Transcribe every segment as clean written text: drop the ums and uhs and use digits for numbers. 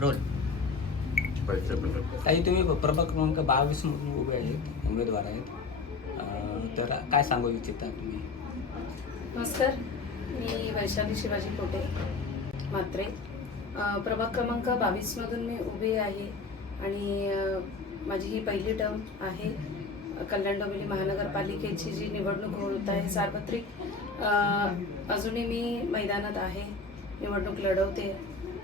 Role. काही तुम्ही प्रभाग क्रमांक 22 मधून उभे आहेत, उमेदवार आहेत, तर काय सांगू इच्छिता तुम्ही? नमस्कार, मी वैशाली शिवाजी पोटे म्हात्रे. प्रभाग क्रमांक 22 मधून मी उभी आहे आणि माझी ही पहिली टर्म आहे. कल्याण डोंबिवली महानगरपालिकेची जी निवडणूक होत आहे सार्वत्रिक, अजूनही मी मैदानात आहे, निवडणूक लढवते.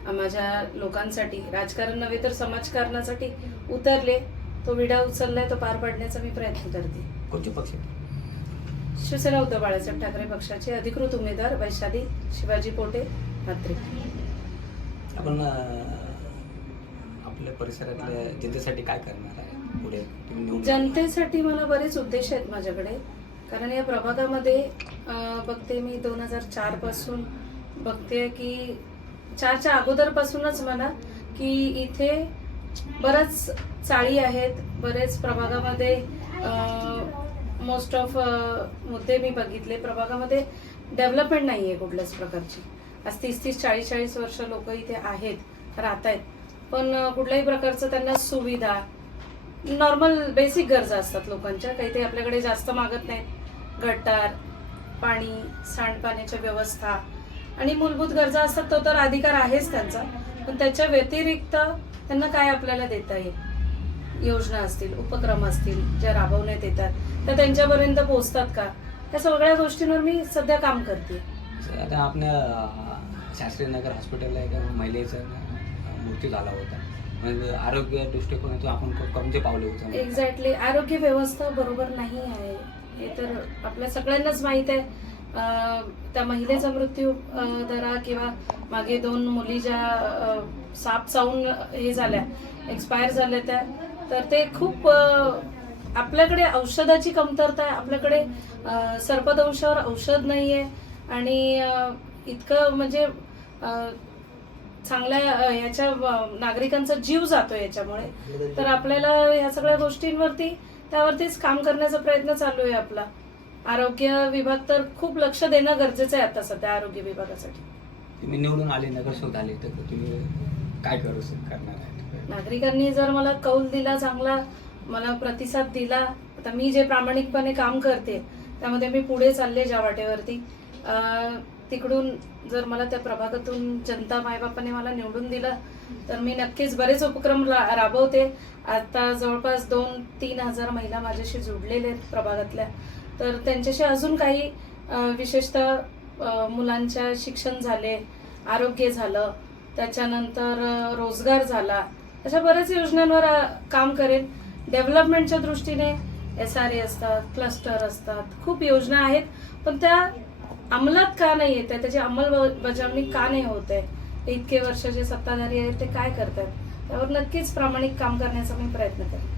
माझ्या लोकांसाठी, राजकारण नव्हे तर समाजकारणासाठी उतरले. तो विडा उचललाय, तो पार पाडण्याचा मी प्रयत्न करते. कोणते पक्ष? शिवसेना उद्धव बाळासाहेब ठाकरे पक्षाचे अधिकृत उमेदवार वैशाली शिवाजी पोटे म्हात्रे. आपण आपल्या परिसरातल्या जनतेसाठी काय करणार आहे पुढे? जनतेसाठी मला बरेच उद्देश आहेत माझ्याकडे. कारण या प्रभागामध्ये बघते मी 2004 पासून बघते की 4च्या अगोदरपासूनच म्हणा की इथे बऱ्याच चाळी आहेत. बरेच प्रभागामध्ये मोस्ट ऑफ मुद्दे मी बघितले. प्रभागामध्ये डेव्हलपमेंट नाही आहे कुठल्याच प्रकारची. आज 30-40 वर्ष लोक इथे आहेत, राहत आहेत, पण कुठल्याही प्रकारचं त्यांना सुविधा, नॉर्मल बेसिक गरजा असतात लोकांच्या, काही ते आपल्याकडे जास्त मागत नाहीत. गटार, पाणी, सांडपाण्याची व्यवस्था आणि मूलभूत गरजा असतात, तो तर अधिकार आहेच त्यांचा, पण त्याच्या व्यतिरिक्त त्यांना काय आपल्याला देता येईल, योजना असतील, उपक्रम असतील ज्या राबवण्यात येतात त्या त्यांच्यापर्यंत पोहोचतात का, या सगळ्या गोष्टींवर मी सध्या काम करते. आता आपल्या शास्त्री नगर हॉस्पिटलला एका महिलेचा मृत्यू झाला होता, म्हणजे आरोग्य दृष्टिकोनातून आपण कोणते पावले उचलले? एक्झॅक्टली, आरोग्य व्यवस्था बरोबर नाही आहे हे तर आपल्या सगळ्यांनाच माहीत आहे. त्या महिलेचा मृत्यू धरा किंवा मागे 2 मुली ज्या साप चावून हे झाल्या, एक्सपायर झाल्या त्या, तर ते खूप आपल्याकडे औषधाची कमतरता आहे. आपल्याकडे सर्पदंशावर औषध नाही आहे आणि इतकं म्हणजे चांगल्या ह्याच्या नागरिकांचा जीव जातो याच्यामुळे. तर आपल्याला ह्या सगळ्या गोष्टींवरती त्यावरतीच काम करण्याचा प्रयत्न चालू आहे आपला. आरोग्य विभाग तर खूप लक्ष देणं गरजेचं आहे आता सध्या आरोग्य विभागासाठी. तुम्ही निवडून आले, नगरसेवक आले, तर तुम्ही काय करणार आहे? नागरिकांनी जर मला कौल दिला, चांगला मला प्रतिसाद दिला, आता मी जे प्रामाणिकपणे काम करते त्यामध्ये मी पुढे चालले ज्या वाटेवरती, तिकडून जर मला त्या प्रभागातून जनता मायबापाने मला निवडून दिलं तर मी नक्कीच बरेच उपक्रम राबवते. आता जवळपास 2-3 हजार महिला माझ्याशी जुडलेल्या आहेत प्रभागातल्या. तर त्यांच्याशी अजून काही विशेषतः मुलांच्या शिक्षण झाले, आरोग्य झालं, त्याच्यानंतर रोजगार झाला, अशा बऱ्याच योजनांवर काम करेन. डेव्हलपमेंटच्या दृष्टीने SRA असतात, क्लस्टर असतात, खूप योजना आहेत, पण त्या अंमलात का नाही येत आहे, त्याची अंमलबजावणी का नाही होत आहे, इतके वर्ष जे सत्ताधारी आहेत ते काय करतात, त्यावर नक्कीच प्रामाणिक काम करण्याचा मी प्रयत्न करेन.